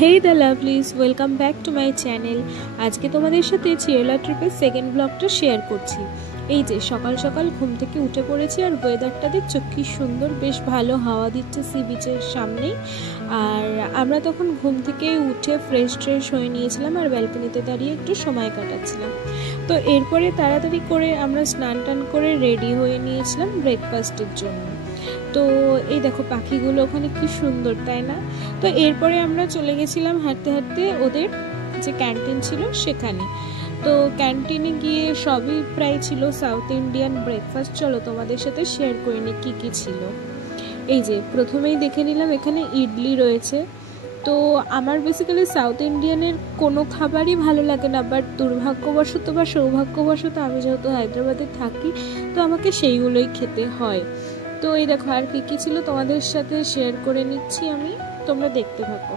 Hey the lovelies, welcome back to my channel. আজকে তোমাদের সাথে চিরলা ট্রিপের সেকেন্ড ব্লগটা শেয়ার করছি। এই যে সকাল সকাল ঘুম থেকে উঠে পড়েছি, আর ওয়েদারটা দেখছো কি সুন্দর, বেশ ভালো হাওয়া দিচ্ছে সি বিচের সামনেই। আর আমরা তখন ঘুম থেকে উঠে ফ্রেশ হয়ে নিয়েছিলাম আর ব্যালকনিতে দাঁড়িয়ে একটু সময় কাটাচ্ছিলাম। তো এরপরে তাড়াতাড়ি করে আমরা স্নান টান করে রেডি হয়ে নিয়েছিলাম ব্রেকফাস্টের জন্য। তো এই দেখো পাখিগুলো ওখানে কি সুন্দর, তাই না? তো এরপরে আমরা চলে গেছিলাম হাঁটতে হাঁটতে ওদের যে ক্যান্টিন ছিল সেখানে। তো ক্যান্টিনে গিয়ে সবই প্রায় ছিল সাউথ ইন্ডিয়ান ব্রেকফাস্ট। চলো তোমাদের সাথে শেয়ার করে নি কী কী ছিল। এই যে প্রথমেই দেখে নিলাম এখানে ইডলি রয়েছে। তো আমার বেসিক্যালি সাউথ ইন্ডিয়ানের কোনো খাবারই ভালো লাগে না, বাট দুর্ভাগ্যবশত বা সৌভাগ্যবশত আমি যেহেতু হায়দ্রাবাদে থাকি, তো আমাকে সেইগুলোই খেতে হয়। তো এই দেখো আর কী কী ছিল তোমাদের সাথে শেয়ার করে নিচ্ছি আমি, তোমরা দেখতে থাকো।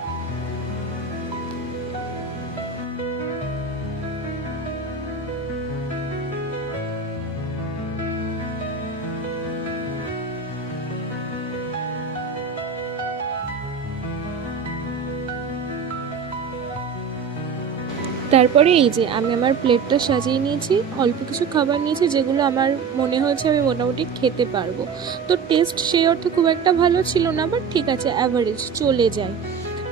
তারপরে এই যে আমি আমার প্লেটটা সাজিয়ে নিয়েছি, অল্প কিছু খাবার নিয়েছি যেগুলো আমার মনে হয়েছে আমি মোটামুটি খেতে পারবো। তো টেস্ট সেই অর্থে খুব একটা ভালো ছিল না, বাট ঠিক আছে, অ্যাভারেজ চলে যায়।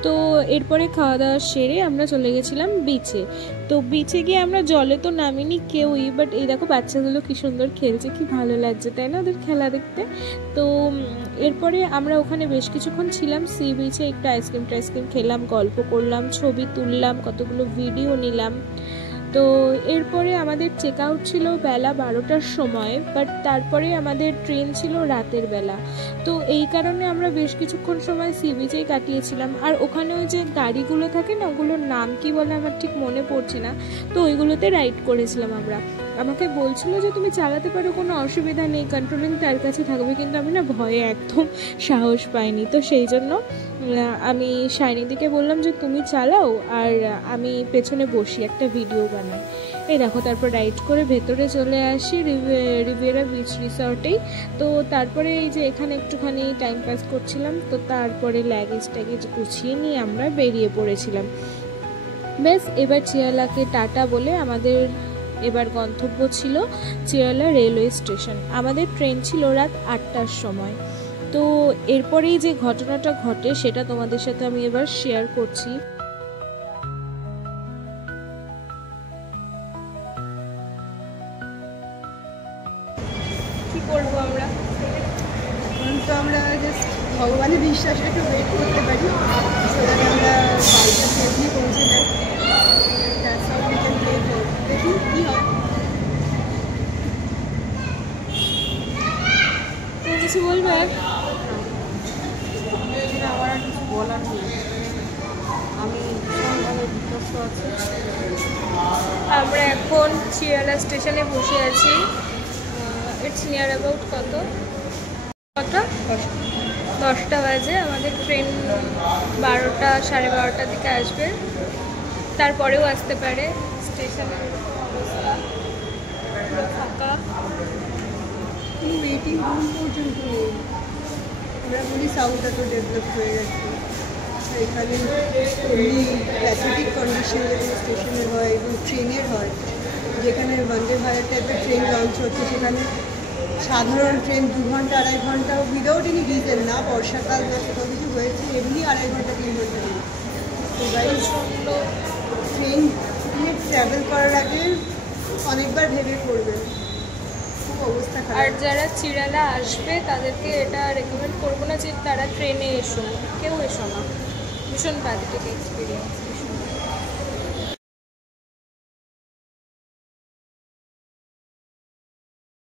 তো এরপরে খাওয়া দাওয়া সেরে আমরা চলে গেছিলাম বিচে। তো বিচে গিয়ে আমরা জলে তো নামিনি কেউই, বাট এই দেখো বাচ্চাগুলো কি সুন্দর খেলছে, কি ভালো লাগছে তাই না ওদের খেলা দেখতে। তো এরপরে আমরা ওখানে বেশ কিছুক্ষণ ছিলাম সি বিচে, একটু আইসক্রিম খেলাম, গল্প করলাম, ছবি তুললাম, কতগুলো ভিডিও নিলাম। তো এরপরে আমাদের চেক আউট ছিল বেলা 12টার সময়, বাট তারপরে আমাদের ট্রেন ছিল রাতের বেলা। তো এই কারণে আমরা বেশ কিছুক্ষণ সময় সি বিচেই কাটিয়েছিলাম। আর ওখানে ওই যে গাড়িগুলো থাকে না, ওগুলোর নাম কি বলে আমার ঠিক মনে পড়ছে না, তো ওইগুলোতে রাইড করেছিলাম আমরা। আমাকে বলছিল যে তুমি চালাতে পারো, কোনো অসুবিধা নেই, কন্ট্রোলিং তার কাছে থাকবে, কিন্তু আমি না ভয়ে একদম সাহস পাইনি। তো সেই জন্য আমি শাইনিদিকে বললাম যে তুমি চালাও আর আমি পেছনে বসি, একটা ভিডিও বানাই। এই দেখো তারপর রাইড করে ভেতরে চলে আসি রিভিয়েরা বিচ রিসর্টেই। তো তারপরে এই যে এখানে একটুখানি টাইম পাস করছিলাম। তো তারপরে লাগেজ গুছিয়ে নিয়ে আমরা বেরিয়ে পড়েছিলাম। ব্যাস এবার চিরালাকে টাটা বলে আমাদের এবার গন্তব্য ছিল চিরালা রেলওয়ে স্টেশন। আমাদের ট্রেন ছিল রাত 8টার সময়। তো এরপরেই যে ঘটনাটা ঘটে সেটা তোমাদের সাথে আমি এবার শেয়ার করছি। কি করবো আমরা এখন তো আমরা জাস্ট ভগবানের বিশ্বাসে একটু ওয়েট করতে পারি, সেটা আমরা বাড়িতে সেফলি পৌঁছে যাই। দেখি কী হয়। তুমি কিছু বলবে? আমার আর কিছু বলার নেই, আমি ভীষণভাবে বিধ্বস্ত আছি। আমরা এখন চিরালা স্টেশনে বসে আছি। ইটস নিয়ার অ্যাবাউট কত 10টা বাজে। আমাদের ট্রেন 12টা সাড়ে 12টার দিকে আসবে, তারপরেও আসতে পারে। স্টেশনের অবস্থা পুরো ফাঁকা, কোনো ওয়েটিং রুম পর্যন্ত নেই। আমরা বলি সাউথ এত ডেভেলপ হয়ে গেছে, এখানে এমনি প্যাথেটিক কন্ডিশন যেগুলো স্টেশনে হয় এবং ট্রেনের হয়, যেখানে বন্দে ভারত টাইপের ট্রেন লঞ্চ হচ্ছে, সেখানে সাধারণ ট্রেন 2 ঘন্টা 2.5 ঘন্টা উইদাউট এনি রিজন, না বর্ষাকাল না কোথাও কিছু হয়েছে, এমনি 2.5 ঘন্টা 3 ঘন্টা নেই। তো গাইজ ট্রেন নিয়ে ট্রাভেল করার আগে অনেকবার ভেবে করবেন, খুব অবস্থা আর খারাপ। যারা চিরালা আসবে তাদেরকে এটা রেকমেন্ড করবো না যে তারা ট্রেনে এসো, কেউ এসো না, ভীষণ প্যাথেটিক এক্সপিরিয়েন্স।